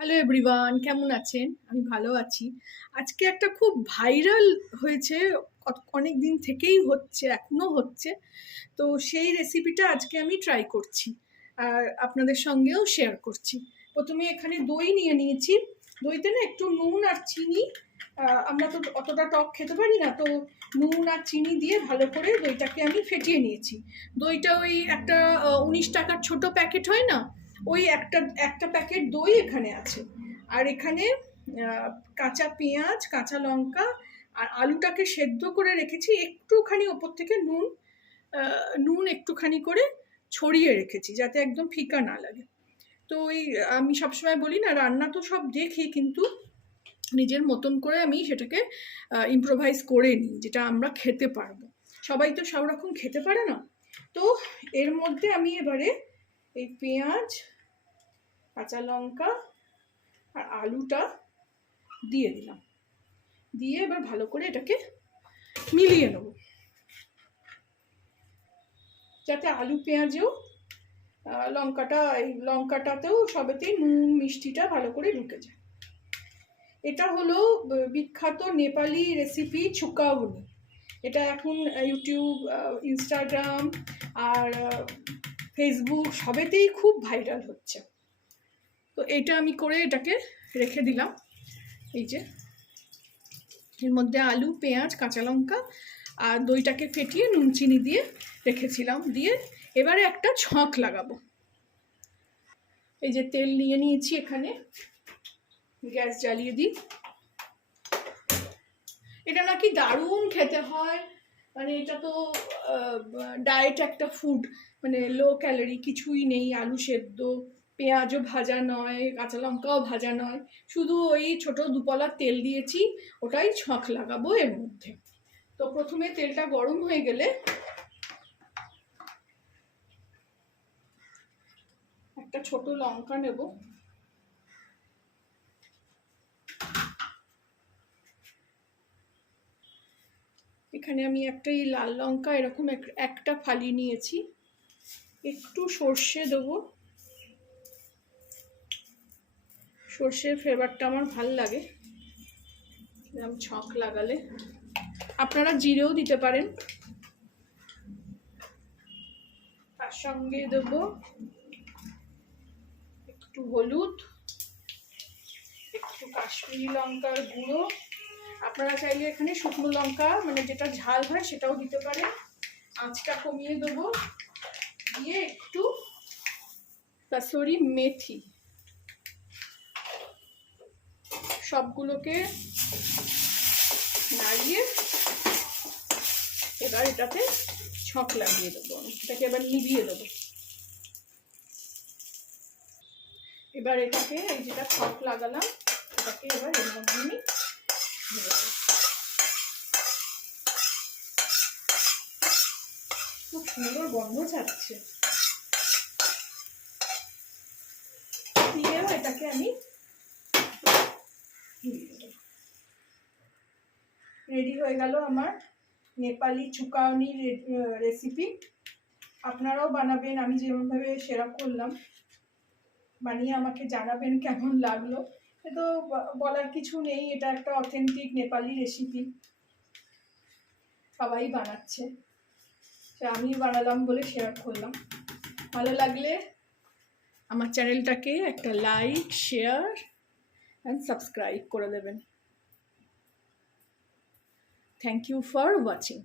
Hello everyone, কেমন আছেন? আমি ভালো আছি। আজকে একটা খুব ভাইরাল হয়েছে, অনেক দিন থেকেই হচ্ছে, এখনো হচ্ছে। তো সেই রেসিপিটা আজকে আমি ট্রাই করছি আর আপনাদের সঙ্গেও শেয়ার করছি। প্রথমে এখানে দই নিয়ে নিয়েছি। দইতে না একটু নুন আর চিনি, আমরা তো অতটা টক খেতে পারি না, তো নুন আর চিনি দিয়ে ভালো করে দইটাকে আমি ফেটিয়ে নিয়েছি। দইটা ওই একটা 19 টাকার ছোট প্যাকেট হয় না, ওই একটা প্যাকেট দই এখানে আছে। আর এখানে কাঁচা পেঁয়াজ, কাঁচা লঙ্কা আর আলুটাকে সেদ্ধ করে রেখেছি, একটুখানি ওপর থেকে নুন একটুখানি করে ছড়িয়ে রেখেছি যাতে একদম ফিকা না লাগে। তো ওই আমি সবসময় বলি না, রান্না তো সব দেখি, কিন্তু নিজের মতন করে আমি সেটাকে ইম্প্রোভাইজ করে নিই, যেটা আমরা খেতে পারবো। সবাই তো সব রকম খেতে পারে না। তো এর মধ্যে আমি এবারে এই পেঁয়াজ, কাঁচা লঙ্কা আর আলুটা দিয়ে দিলাম, দিয়ে এবার ভালো করে এটাকে মিলিয়ে নেব, যাতে আলু পেঁয়াজেও লঙ্কাটাতেও সবেতেই নুন মিষ্টিটা ভালো করে ঢুকে যায়। এটা হলো বিখ্যাত নেপালি রেসিপি ছুকাউনি। এটা এখন ইউটিউব, ইনস্টাগ্রাম আর ফেসবুক সবেতেই খুব ভাইরাল হচ্ছে। তো এটা আমি করে এটাকে রেখে দিলাম। এই যে এর মধ্যে আলু, পেঁয়াজ, কাঁচা লঙ্কা আর দইটাকে ফেটিয়ে নুন চিনি দিয়ে রেখেছিলাম, দিয়ে এবারে একটা ছক লাগাবো। এই যে তেল নিয়ে নিয়েছি, এখানে গ্যাস জ্বালিয়ে দিই। এটা নাকি দারুণ খেতে হয়, মানে এটা তো ডায়েট একটা ফুড, মানে লো ক্যালোরি, কিছুই নেই, আলু সেদ্ধ, পেঁয়াজও ভাজা নয়, কাঁচা লঙ্কাও ভাজা নয়, শুধু ওই ছোট দুপলা তেল দিয়েছি, ওটাই ছক লাগাবো এর মধ্যে। তো প্রথমে তেলটা গরম হয়ে গেলে একটা ছোট লঙ্কা নেব, এখানে আমি একটা এই লাল লঙ্কা এরকম একটা ফালি নিয়েছি। একটু সর্ষে দেবো, সর্ষের ফ্লেভারটা আমার ভাল লাগে এরকম ছক লাগালে। আপনারা জিরেও দিতে পারেন। তার সঙ্গে দেব একটু হলুদ, একটু কাশ্মীরি লঙ্কার গুঁড়ো। আপনারা চাইলে এখানে শুকনো লঙ্কা, মানে যেটা ঝাল হয় সেটাও দিতে পারেন। আঁচটা কমিয়ে দেবো, দিয়ে একটু কাসুরি মেথি, সবগুলোকে নাড়িয়ে এবার এটাতে ছক লাগিয়ে দেবো। এটাকে এবার নিভিয়ে দেবো। এবার এটাকে, এই যেটা ছক লাগালাম, এটাকে এবার এর মধ্যে আমি খুব সুন্দর গন্ধ ছাড়ছে। দিয়েও এটাকে আমি রেডি হয়ে গেল আমার নেপালি চুকাউনি রেসিপি। আপনারাও বানাবেন, আমি যেমনভাবে শেয়ার করলাম, বানিয়ে আমাকে জানাবেন কেমন লাগলো। তো বলার কিছু নেই, এটা একটা অথেন্টিক নেপালি রেসিপি, সবাই বানাচ্ছে, আমি বানালাম বলে শেয়ার করলাম। ভালো লাগলে আমার চ্যানেলটাকে একটা লাইক, শেয়ার অ্যান্ড সাবস্ক্রাইব করে দেবেন। Thank you for watching.